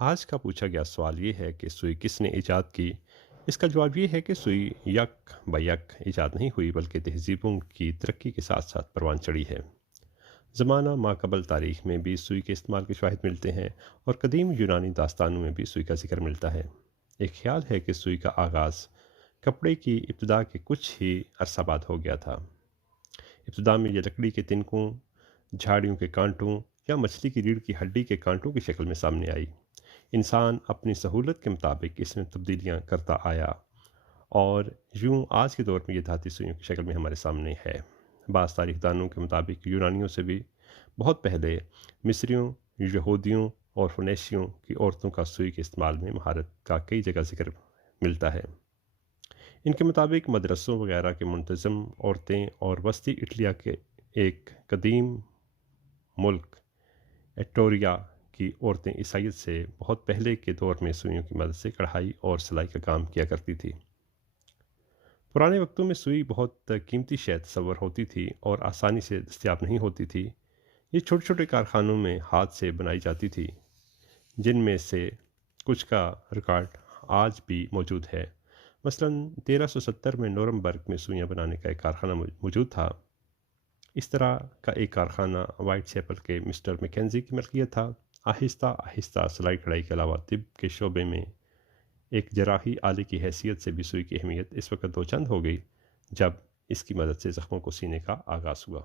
آج کا پوچھا گیا سوال یہ ہے کہ سوئی کس نے ایجاد کی؟ اس کا جواب یہ ہے کہ سوئی یک بیک ایجاد نہیں ہوئی بلکہ تہذیبوں کی ترقی کے ساتھ ساتھ پروان چڑھی ہے۔ زمانہ ماقبل تاریخ میں بھی سوئی کے استعمال کے شواہد ملتے ہیں اور قدیم یونانی داستانوں میں بھی سوئی کا ذکر ملتا ہے۔ ایک خیال ہے کہ سوئی کا آغاز کپڑے کی ابتدا کے کچھ ہی عرصہ بعد ہو گیا تھا۔ ابتدا میں یہ لکڑی کے تنکوں، جھاڑیوں کے کانٹوں یا مچھلی کی ریڑھ کی ہڈی کے کانٹوں کی شکل میں سامنے آئی۔ انسان اپنی سہولت کے مطابق اس میں تبدیلیاں کرتا آیا اور یوں آج کے دور میں یہ دھاتی سوئیوں کی شکل میں ہمارے سامنے ہے۔ بعض تاریخ دانوں کے مطابق یونانیوں سے بھی بہت پہلے مصریوں، یہودیوں اور فنیشیوں کی عورتوں کا سوئی کے استعمال میں مہارت کا کئی جگہ ذکر ملتا ہے۔ ان کے مطابق مدرسوں وغیرہ کے منتظم عورتیں اور وسطی اٹلیا کے ایک قدیم ملک ایٹوریا کی عورتیں عیسائیت سے بہت پہلے کے دور میں سوئیوں کی مدد سے کڑھائی اور سلائی کا کام کیا کرتی تھی۔ پرانے وقتوں میں سوئی بہت قیمتی شے تصور ہوتی تھی اور آسانی سے دستیاب نہیں ہوتی تھی۔ یہ چھوٹے چھوٹے کارخانوں میں ہاتھ سے بنائی جاتی تھی، جن میں سے کچھ کا ریکارڈ آج بھی موجود ہے۔ مثلاً 1370 میں نورمبرگ میں سوئیاں بنانے کا ایک کارخانہ موجود تھا۔ اس طرح کا ایک کارخانہ وائٹ چیپل کے مسٹر میکنزی کی ملکیت تھا۔ آہستہ آہستہ سلائی کڑھائی کے علاوہ طب کے شعبے میں ایک جراحی آلے کی حیثیت سے بھی سوئی کی اہمیت اس وقت دو چند ہو گئی جب اس کی مدد سے زخموں کو سینے کا آغاز ہوا۔